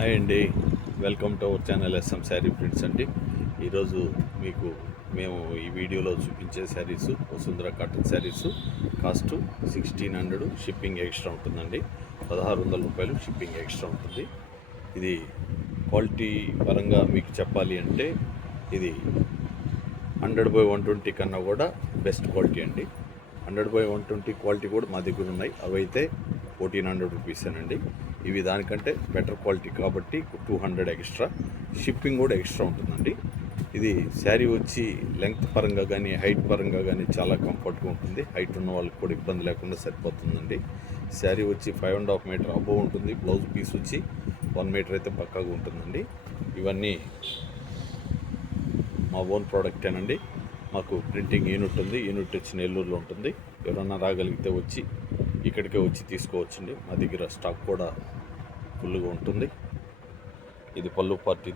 Hi అండి, welcome to our channel S M sari prints అండి. ఈరోజు మీకు మేము ఈ వీడియోలో చూపించే saris Vasundhara cotton saris cost 1600, shipping extra ఉంటుందండి. 1600 రూపాయలు షిప్పింగ్ ఎక్స్ట్రా ఉంటుంది. ఇది క్వాలిటీ పరంగా మీకు చెప్పాలి అంటే ఇది 100/120 కన్నా కూడా బెస్ట్ క్వాలిటీ అండి. 100/120 క్వాలిటీ కూడా మా దగ్గర ఉన్నాయి. అవి అయితే 1400 రూపీసేనండి. ఇవి దానికంటే బెటర్ క్వాలిటీ కాబట్టి 200 ఎక్స్ట్రా, షిప్పింగ్ కూడా ఎక్స్ట్రా ఉంటుందండి. ఇది శారీ వచ్చి లెంగ్త్ పరంగా కానీ హైట్ పరంగా కానీ చాలా కంఫర్ట్గా ఉంటుంది. హైట్ ఉన్న వాళ్ళకి కూడా ఇబ్బంది లేకుండా సరిపోతుందండి. శారీ వచ్చి 5.5 మీటర్ అబోవ్ ఉంటుంది. బ్లౌజ్ పీస్ వచ్చి 1 మీటర్ అయితే పక్కాగా ఉంటుందండి. ఇవన్నీ మా ఓన్ ప్రోడక్టేనండి. మాకు ప్రింటింగ్ యూనిట్ ఉంది. యూనిట్ వచ్చి నెల్లూరులో ఉంటుంది. ఎవరన్నా రాగలిగితే వచ్చి ఇక్కడికే వచ్చి తీసుకోవచ్చండి. మా దగ్గర స్టాక్ కూడా ఫుల్గా ఉంటుంది. ఇది పళ్ళు పార్ట్,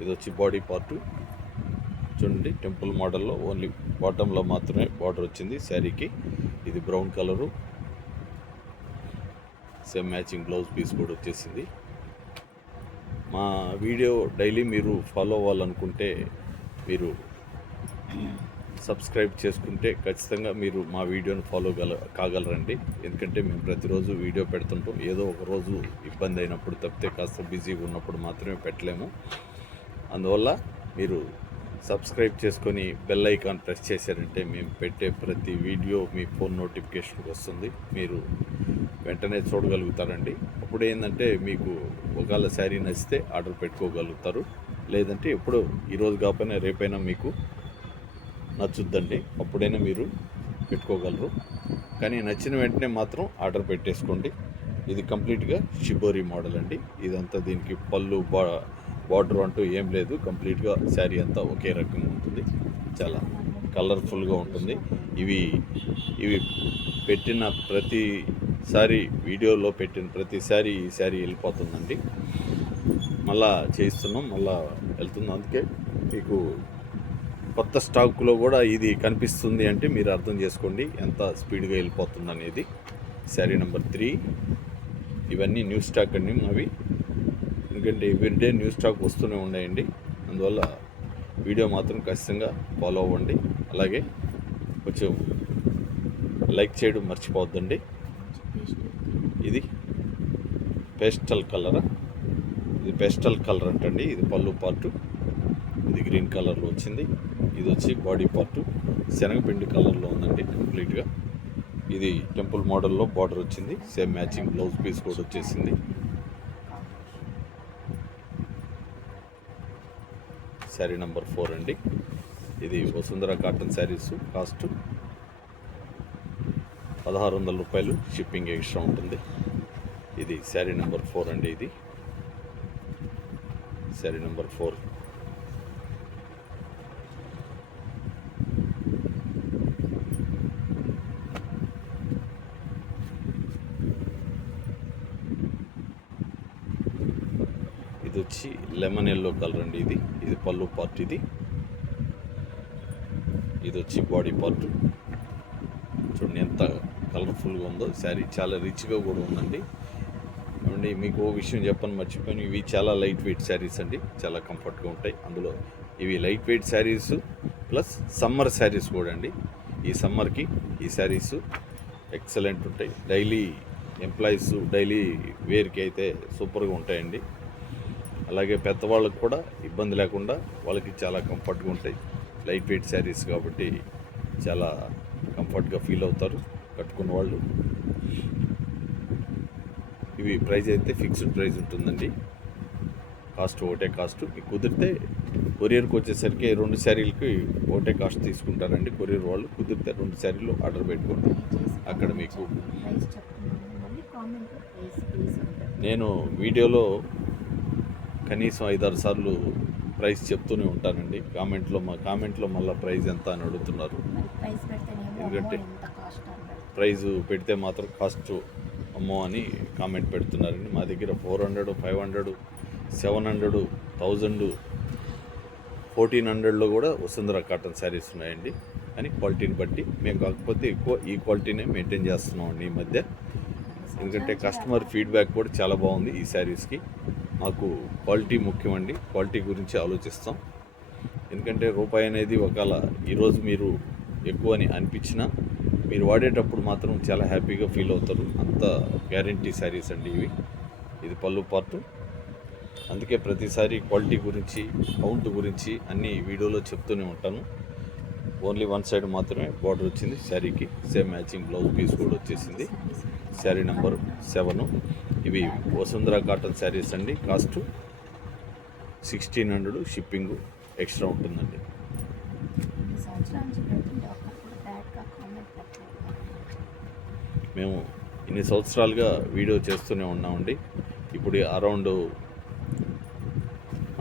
ఇది వచ్చి బాడీ పార్ట్. చూడండి, టెంపుల్ మోడల్లో ఓన్లీ బాటంలో మాత్రమే బార్డర్ వచ్చింది శారీకి. ఇది brown colour, same matching blouse piece కూడా వచ్చేసింది. మా వీడియో డైలీ మీరు ఫాలో అవ్వాలనుకుంటే మీరు సబ్స్క్రైబ్ చేసుకుంటే ఖచ్చితంగా మీరు మా వీడియోని ఫాలో కాగలరండి. ఎందుకంటే మేము ప్రతిరోజు వీడియో పెడుతుంటాం. ఏదో ఒక రోజు ఇబ్బంది అయినప్పుడు తప్పితే, కాస్త బిజీగా ఉన్నప్పుడు మాత్రమే పెట్టలేము. అందువల్ల మీరు సబ్స్క్రైబ్ చేసుకొని బెల్ ఐకాన్ ప్రెస్ చేశారంటే మేము పెట్టే ప్రతి వీడియో మీ ఫోన్ నోటిఫికేషన్కి వస్తుంది. మీరు వెంటనే చూడగలుగుతారండి. అప్పుడు ఏంటంటే మీకు ఒకవేళ శారీ నచ్చితే ఆర్డర్ పెట్టుకోగలుగుతారు. లేదంటే ఎప్పుడో ఈరోజు కాకపోయినా రేపైనా మీకు నచ్చుద్దండి, అప్పుడైనా మీరు పెట్టుకోగలరు. కానీ నచ్చిన వెంటనే మాత్రం ఆర్డర్ పెట్టేసుకోండి. ఇది కంప్లీట్గా షిబోరి మోడల్ అండి. ఇదంతా దీనికి పళ్ళు బార్డర్ అంటూ ఏం లేదు. కంప్లీట్గా శారీ అంతా ఒకే రకంగా ఉంటుంది. చాలా కలర్ఫుల్గా ఉంటుంది. ఇవి పెట్టిన ప్రతిసారి వీడియోలో పెట్టిన ప్రతిసారి ఈ శారీ వెళ్ళిపోతుందండి. మళ్ళా చేయిస్తున్నాం, మళ్ళా వెళ్తుంది. అందుకే మీకు కొత్త స్టాక్లో కూడా ఇది కనిపిస్తుంది అంటే మీరు అర్థం చేసుకోండి ఎంత స్పీడ్గా వెళ్ళిపోతుంది అనేది. శారీ నెంబర్ 3. ఇవన్నీ న్యూ స్టాక్ అండి మావి. ఎందుకంటే ఎవ్రీడే న్యూ స్టాక్ వస్తూనే ఉన్నాయండి. అందువల్ల వీడియో మాత్రం ఖచ్చితంగా ఫాలో అవ్వండి. అలాగే కొంచెం లైక్ చేయడం మర్చిపోవద్దండి. ఇది పేస్టల్ కలరా, ఇది పేస్టల్ కలర్ అంటండి. ఇది పళ్ళు పార్టు, ఇది గ్రీన్ కలర్లో వచ్చింది. ఇది వచ్చి బాడీ పార్టు శనగపిండి కలర్లో ఉందండి కంప్లీట్గా. ఇది టెంపుల్ మోడల్లో బార్డర్ వచ్చింది. సేమ్ మ్యాచింగ్ బ్లౌజ్ పీస్ కూడా వచ్చేసింది. శారీ నెంబర్ 4 అండి. ఇది వసుంధర కాటన్ శారీస్. కాస్ట్ 1600 రూపాయలు, షిప్పింగ్ ఎక్స్ట్రా ఉంటుంది. ఇది శారీ నెంబర్ 4 అండి. ఇది శారీ నెంబర్ 4. ఇది వచ్చి లెమన్ ఎల్లో కలర్ అండి. ఇది పళ్ళు పార్ట్. ఇది వచ్చి బాడీ పార్ట్. చూడండి ఎంత కలర్ఫుల్గా ఉందో. శారీ చాలా రిచ్గా కూడా ఉందండి. అండి మీకు ఓ విషయం చెప్పని మర్చిపోయాను, ఇవి చాలా లైట్ వెయిట్ శారీస్ అండి. చాలా కంఫర్ట్గా ఉంటాయి. అందులో ఇవి light weight saris plus summer saris కూడా అండి. ఈ సమ్మర్కి ఈ శారీస్ ఎక్సలెంట్ ఉంటాయి. డైలీ ఎంప్లాయీస్ డైలీ వేర్కి అయితే సూపర్గా ఉంటాయండి. అలాగే పెద్దవాళ్ళకి కూడా ఇబ్బంది లేకుండా వాళ్ళకి చాలా కంఫర్ట్గా ఉంటాయి. లైట్ వెయిట్ శారీస్ కాబట్టి చాలా కంఫర్ట్గా ఫీల్ అవుతారు కట్టుకున్న వాళ్ళు. ఇవి ప్రైస్ అయితే ఫిక్స్డ్ ప్రైస్ ఉంటుందండి. కాస్ట్ ఒకటే కాస్ట్. మీకు కుదిరితే కొరియర్కి వచ్చేసరికి 2 శారీలకి ఒకటే కాస్ట్ తీసుకుంటారండి కొరియర్ వాళ్ళు. కుదిరితే 2 శారీలు ఆర్డర్ పెట్టుకోండి. అక్కడ మీకు నేను వీడియోలో కనీసం 5-6 సార్లు ప్రైస్ చెప్తూనే ఉంటానండి. మా కామెంట్లో మళ్ళీ ప్రైస్ ఎంత అని అడుగుతున్నారు. ఎందుకంటే ప్రైజ్ పెడితే మాత్రం కాస్ట్ అమ్మో అని కామెంట్ పెడుతున్నారండి. మా దగ్గర 400, 500, 700, 1000, 1400లో కూడా వసుంధర కాటన్ శారీస్ ఉన్నాయండి. అని క్వాలిటీని బట్టి మేము కాకపోతే ఎక్కువ ఈ క్వాలిటీనే మెయింటైన్ చేస్తున్నామండి ఈ మధ్య. ఎందుకంటే కస్టమర్ ఫీడ్బ్యాక్ కూడా చాలా బాగుంది ఈ శారీస్కి. మాకు క్వాలిటీ ముఖ్యమండి, క్వాలిటీ గురించి ఆలోచిస్తాం. ఎందుకంటే రూపాయి అనేది ఒకవేళ ఈరోజు మీరు ఎక్కువ అని అనిపించినా మీరు వాడేటప్పుడు మాత్రం చాలా హ్యాపీగా ఫీల్ అవుతారు. అంత గ్యారంటీ శారీస్ అండి ఇవి. ఇది పళ్ళు పార్టు. అందుకే ప్రతిసారి క్వాలిటీ గురించి, కౌంట్ గురించి అన్ని వీడియోలో చెప్తూనే ఉంటాను. ఓన్లీ వన్ సైడ్ మాత్రమే బార్డర్ వచ్చింది శారీకి. సేమ్ మ్యాచింగ్ బ్లౌజ్ పీస్ కూడా వచ్చేసింది. శారీ నెంబర్ 7. ఇవి వసుంధర కాటన్ శారీస్ అండి. కాస్ట్ 1600, షిప్పింగ్ ఎక్స్ట్రా ఉంటుందండి. మేము ఇన్ని సంవత్సరాలుగా వీడియో చేస్తూనే ఉన్నామండి. ఇప్పుడు అరౌండ్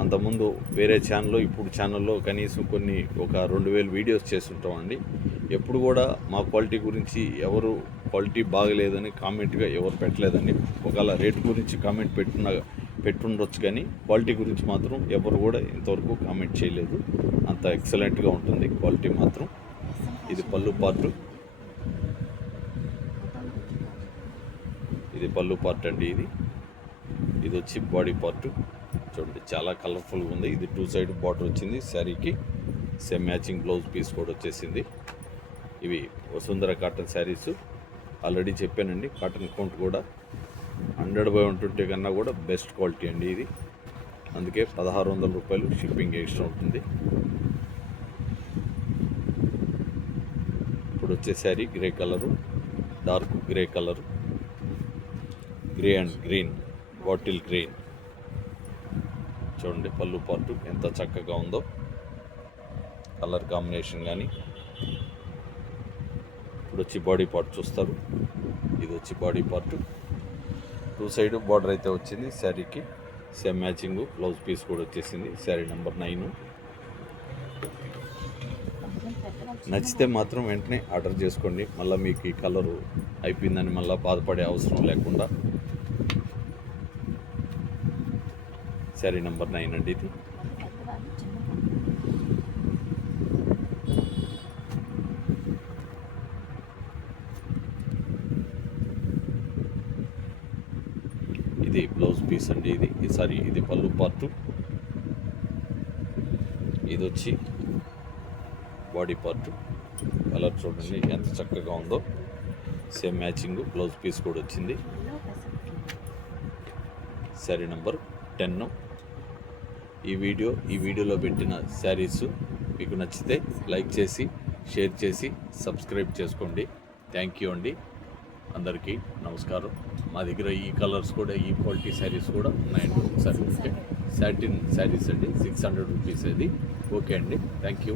అంతకుముందు వేరే ఛానల్లో, ఇప్పుడు ఛానల్లో కనీసం ఒక 2000 వీడియోస్ చేస్తుంటామండి. ఎప్పుడు కూడా మా క్వాలిటీ గురించి ఎవరు క్వాలిటీ బాగలేదని కామెంట్గా ఎవరు పెట్టలేదండి. ఒకవేళ రేట్ గురించి కామెంట్ పెట్టుండొచ్చు, కానీ క్వాలిటీ గురించి మాత్రం ఎవరు కూడా ఇంతవరకు కామెంట్ చేయలేదు. అంత ఎక్సలెంట్గా ఉంటుంది క్వాలిటీ మాత్రం. ఇది పళ్ళు పార్టు. ఇది పళ్ళు పార్ట్ అండి. ఇది వచ్చి బాడీ పార్టు. చూడండి చాలా కలర్ఫుల్గా ఉంది. ఇది 2 సైడ్ బార్డర్ వచ్చింది శారీకి. సేమ్ మ్యాచింగ్ బ్లౌజ్ పీస్ కూడా వచ్చేసింది. ఇవి వసుంధర కాటన్ శారీస్. ఆల్రెడీ చెప్పానండి, కాటన్ కౌంట్ కూడా 100/120 కన్నా కూడా బెస్ట్ క్వాలిటీ అండి ఇది. అందుకే 1600 రూపాయలు షిప్పింగ్ ఎక్స్ట్రా ఉంటుంది. ఇప్పుడు వచ్చే sari grey colour, dark grey colour, grey and green, bottle green. చూడండి పళ్ళు పార్టు ఎంత చక్కగా ఉందో, కలర్ కాంబినేషన్ కానీ. ఇప్పుడు వచ్చి బాడీ పార్ట్ చూస్తారు. ఇది వచ్చి బాడీ పార్టు. 2 సైడ్ బార్డర్ అయితే వచ్చింది శారీకి. సేమ్ మ్యాచింగ్ బ్లౌజ్ పీస్ కూడా వచ్చేసింది. శారీ నెంబర్ 9. నచ్చితే మాత్రం వెంటనే ఆర్డర్ చేసుకోండి. మళ్ళీ మీకు ఈ కలరు అయిపోయిందని మళ్ళీ బాధపడే అవసరం లేకుండా. శారీ నెంబర్ 9 అండి ఇది. ఇది బ్లౌజ్ పీస్ అండి. ఇది పళ్ళు పార్టు. ఇది వచ్చి బాడీ పార్టు. కలర్ చూడండి ఎంత చక్కగా ఉందో. సేమ్ మ్యాచింగ్ బ్లౌజ్ పీస్ కూడా వచ్చింది. శారీ నెంబర్ 10. ఈ వీడియోలో పెట్టిన శారీస్ మీకు నచ్చితే లైక్ చేసి, షేర్ చేసి, సబ్స్క్రైబ్ చేసుకోండి. థ్యాంక్ యూ అండి. అందరికీ నమస్కారం. మా దగ్గర ఈ కలర్స్ కూడా, ఈ క్వాలిటీ శారీస్ కూడా ఉన్నాయండి. ఒకసారి ఓకే. సాటిన్ శారీస్ అండి, 600 రూపీస్ అది. ఓకే అండి, థ్యాంక్ యూ.